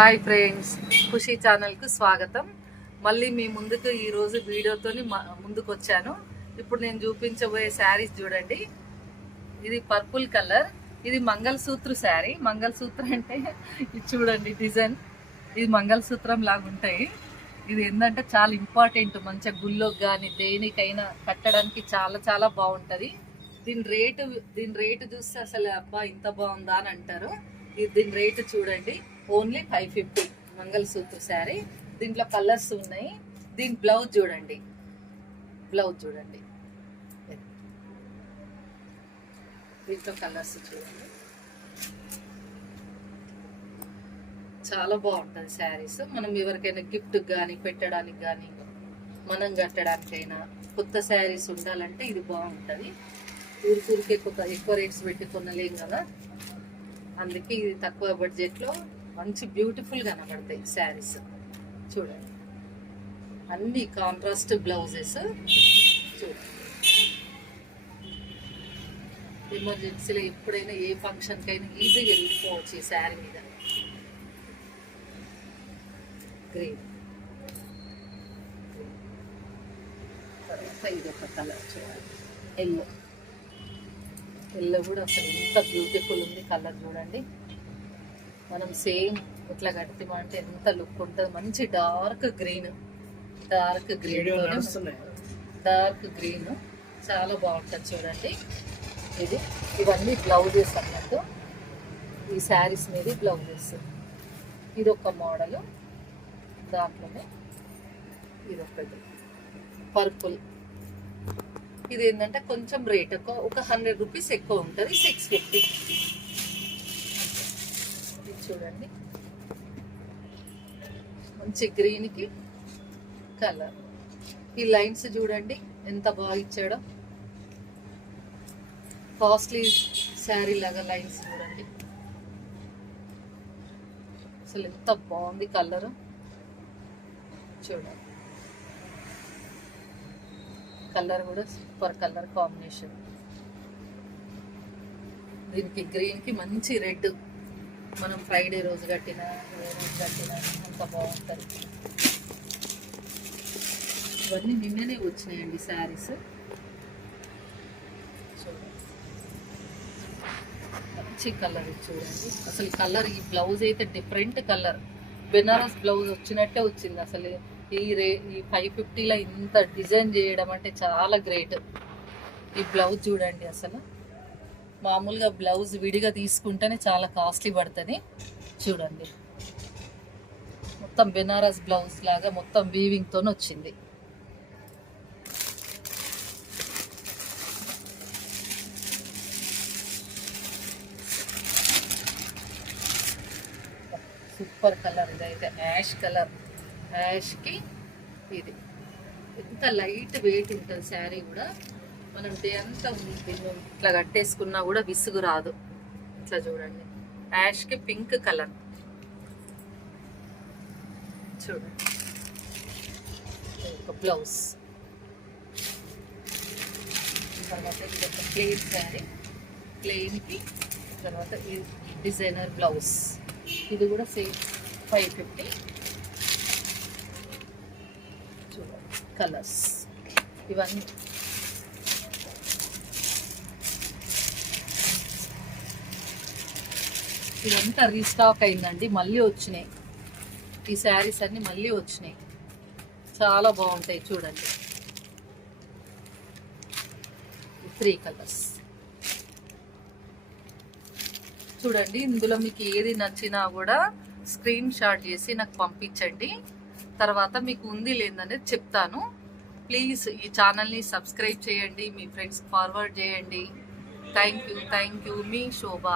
Hi friends, ఖుషి ఛానల్కు స్వాగతం. మళ్ళీ మీ ముందుకు ఈరోజు వీడియోతో ముందుకు వచ్చాను. ఇప్పుడు నేను చూపించబోయే శారీస్ చూడండి. ఇది పర్పుల్ కలర్, ఇది మంగళసూత్ర శారీ. మంగళసూత్ర అంటే ఇది చూడండి డిజైన్, ఇది మంగళసూత్రం లాగా ఉంటాయి. ఇది ఏంటంటే చాలా ఇంపార్టెంట్, మంచిగా గుళ్ళోకి కానీ దేనికైనా కట్టడానికి చాలా చాలా బాగుంటుంది. దీని రేటు చూస్తే అసలు అబ్బా ఇంత బాగుందా అని అంటారు. దీని రేటు చూడండి, ఓన్లీ 550 మంగళసూత్ర శారీ. దీంట్లో కలర్స్ ఉన్నాయి. దీని బ్లౌజ్ చూడండి, దీంట్లో కలర్స్ చూడండి, చాలా బాగుంటుంది శారీస్. మనం ఎవరికైనా గిఫ్ట్ కానీ పెట్టడానికి కానీ మనం కట్టడానికైనా కొత్త శారీస్ ఉండాలంటే ఇది బాగుంటుంది. ఊరికే ఎక్కువ రేట్స్ పెట్టి కొనలేం కదా, అందుకే ఇది తక్కువ బడ్జెట్లో మంచి బ్యూటిఫుల్ కనబడతాయి శారీస్. చూడండి, అన్ని కాంట్రాస్ట్ బ్లౌజెస్. చూడండి, ఎమర్జెన్సీలో ఎప్పుడైనా ఏ ఫంక్షన్కైనా ఈజీగా వెళ్ళిపోవచ్చు ఈ శారీ మీద. గ్రీన్, ఇది ఒక కలర్ చూడండి, ఎల్లో కూడా అసలు ఎంత బ్యూటిఫుల్ ఉంది కలర్ చూడండి. మనం సేమ్ ఇట్లా కట్టిమంటే ఎంత లుక్ ఉంటుంది. మంచి డార్క్ గ్రీన్ చాలా బాగుంటుంది చూడండి. ఇవన్నీ బ్లౌజెస్ అన్నట్టు, ఈ శారీస్ మీద బ్లౌజెస్. ఇది ఒక మోడల్, దాంట్లోనే ఇది ఒకటి పర్పుల్. ఇది ఏంటంటే కొంచెం రేట్ ఎక్కువ, ఒక 100 రూపీస్ ఎక్కువ ఉంటుంది, 650. ఇది చూడండి, మంచి గ్రీన్కి కలర్. ఈ లైన్స్ చూడండి ఎంత బాగా ఇచ్చాడో, కాస్ట్లీ శారీ లాగా లైన్స్ చూడండి. అసలు ఎంత బాగుంది కలర్ చూడండి. కలర్ కూడా సూపర్ కలర్ కాంబినేషన్. దీనికి గ్రీన్కి మంచి రెడ్, మనం ఫ్రైడే రోజు కట్టినా అంత బాగుంటుంది. ఇవన్నీ నిన్ననే వచ్చినాయండి శారీస్. చూడండి, మంచి కలర్ చూడండి. అసలు కలర్, ఈ బ్లౌజ్ అయితే డిఫరెంట్ కలర్, బెనారస్ బ్లౌజ్ వచ్చినట్టే వచ్చింది. అసలు ఈ 550లో ఇంత డిజైన్ చేయడం అంటే చాలా గ్రేట్. ఈ బ్లౌజ్ చూడండి, అసలు మామూలుగా బ్లౌజ్ విడిగా తీసుకుంటేనే చాలా కాస్ట్లీ పడుతుంది. చూడండి, మొత్తం బెనారస్ బ్లౌజ్ లాగా మొత్తం వీవింగ్తో వచ్చింది. Super colour. ఇదైతే యాష్ కలర్, యాష్కి ఇది ఎంత లైట్ వెయిట్ ఉంటుంది శారీ కూడా. మనం డే అంతా ఇట్లా కట్టేసుకున్నా కూడా విసుగు రాదు. ఇట్లా చూడండి, యాష్కి పింక్ కలర్ చూడండి. ఒక బ్లౌజ్, తర్వాత ఇది ఒక ప్లెయిన్ శారీ, ప్లెయిన్కి తర్వాత ఈ డిజైనర్ బ్లౌజ్. ఇది కూడా సేమ్ 550. కలర్స్ ఇవన్నీ. ఇదంతా రీస్టాక్ అయిందండి, మళ్ళీ వచ్చినాయి ఈ శారీస్ అన్ని, మళ్ళీ వచ్చినాయి. చాలా బాగుంటాయి చూడండి. 3 కలర్స్ చూడండి. ఇందులో మీకు ఏది నచ్చినా కూడా స్క్రీన్ షాట్ చేసి నాకు పంపించండి. తర్వాత మీకు ఉంది లేదనేది చెప్తాను. ప్లీజ్ ఈ ఛానల్ని సబ్స్క్రైబ్ చేయండి, మీ ఫ్రెండ్స్కి ఫార్వర్డ్ చేయండి. Thank you. Me Shobha.